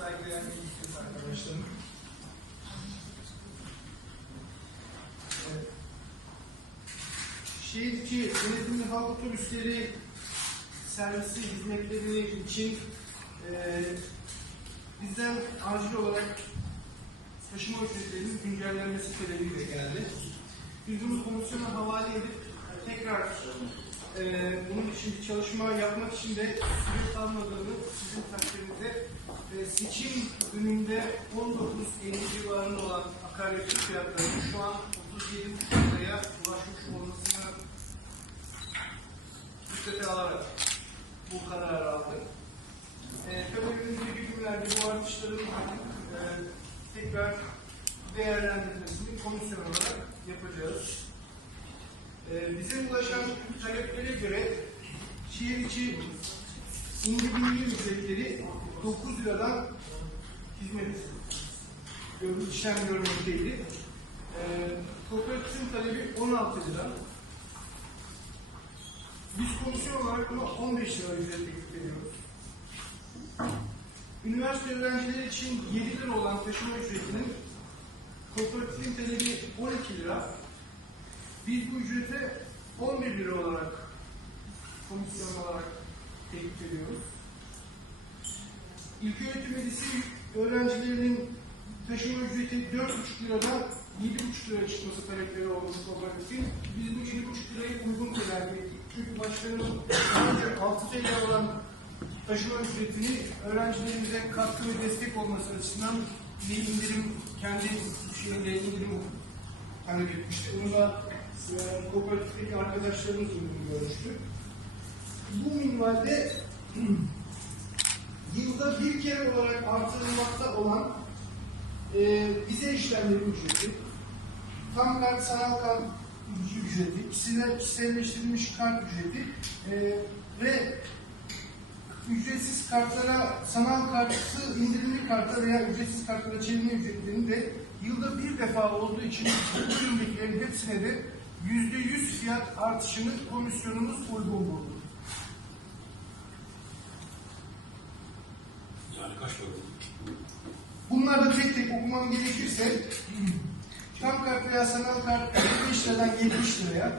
saygıdeğer meclis arkadaşlarım. Evet. Şehir içi yönetimli halk otobüsleri servisi hizmetleri için e, bizden acil olarak taşıma ücretlerinin güncellenmesi talebiyle geldi. Biz bunu komisyona havale edip tekrar e, bunun için bir çalışma yapmak için de süre kalmadığını sizin takdirinize e, seçim gününde 19.50 civarında olan akaryakıt fiyatlarının şu an 37.5 liraya ulaşmış olmasını dikkate alarak bu kararı aldı. E, tabii önümüzdeki günlerde bu artışların e, tekrar değerlendirmesini komisyon olarak yapacağız. E, bize ulaşan taleplere göre şehir içi indirimli ücretleri 9 liradan hizmet işlem görmekteydi. E, kooperatifin talebi 16 lira. Biz komisyon olarak buna 15 lira ücret teklif ediyoruz. Üniversite öğrencileri için 7 lira olan taşıma ücretinin kooperatifin talebi 12 lira. Biz bu ücrete 11 lira olarak komisyon olarak teklif ediyoruz. İlköğretim ve lise öğrencilerinin taşıma ücreti 4,5 liradan 7,5 lira çıkması talepleri olmuş kooperatifin. Biz bu 7,5 lirayı uygun tedavi ettik. Çünkü başkanın daha önce 6 TL olan taşıma ücretini öğrencilerimize katkı ve destek olması açısından bir indirim kendi şeyinde indirim talep etmişti. Onu da e, kooperatifteki arkadaşlarımız uygun. Bu minvalde yılda bir kere olarak artırılmakta olan e, vize işlemleri ücreti, tam kart, sanal kart ücreti, kişisel, kişiselleştirilmiş kart ücreti e, ve ücretsiz kartlara, sanal kartı, indirimli karta veya ücretsiz kartlara çevirme ücretlerinin de yılda bir defa olduğu için üründekilerin hepsine de yüzde yüz fiyat artışını komisyonumuz uygun buldu. Okumam gerekirse tam kart veya sanal kart 55 liradan 70 liraya,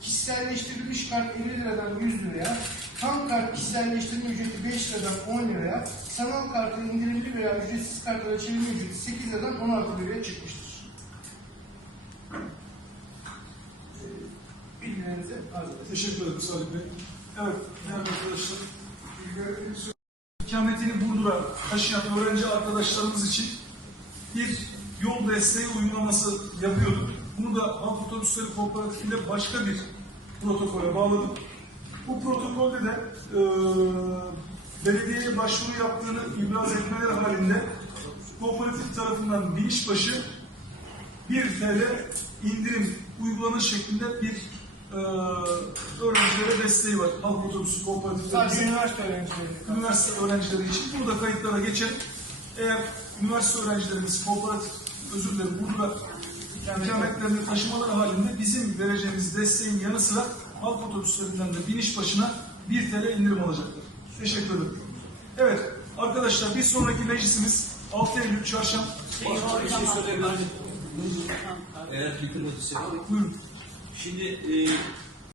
kişiselleştirilmiş kart 50 liradan 100 liraya, tam kart kişiselleştirme ücreti 5 liradan 10 liraya, sanal kartın indirimli veya ücretsiz kartlara çevirme ücreti 8 liradan 16 liraya çıkmıştır. Ee, Bilgilerinize arz ederim. Teşekkür ederim Salih Bey. Evet, değerli arkadaşlar. İkametini Burdur'a taşıyan öğrenci arkadaşlarımız için bir yol desteği uygulaması yapıyorduk. Bunu da Halk Otobüsleri Kooperatifinde başka bir protokole bağladık. Bu protokolde de e, belediyeye başvuru yaptığını ibraz etmeleri halinde kooperatif tarafından biniş başı 1 TL indirim uygulanır şeklinde bir e, öğrencilere desteği var. Halk Otobüsü Kooperatifleri. Sadece üniversite öğrencileri. üniversite öğrencileri için burada kayıtlara geçen eğer üniversite öğrencilerimiz kooperatif özür dilerim burada ikametlerini taşımaları halinde bizim vereceğimiz desteğin yanı sıra halk otobüslerinden de biniş başına 1 TL indirim alacaklar. Teşekkür ederim. Evet arkadaşlar bir sonraki meclisimiz 6 Eylül çarşamba. Bir şey söyleyebilir miyim? Eğer bitirmediyse. Buyurun. Şimdi e,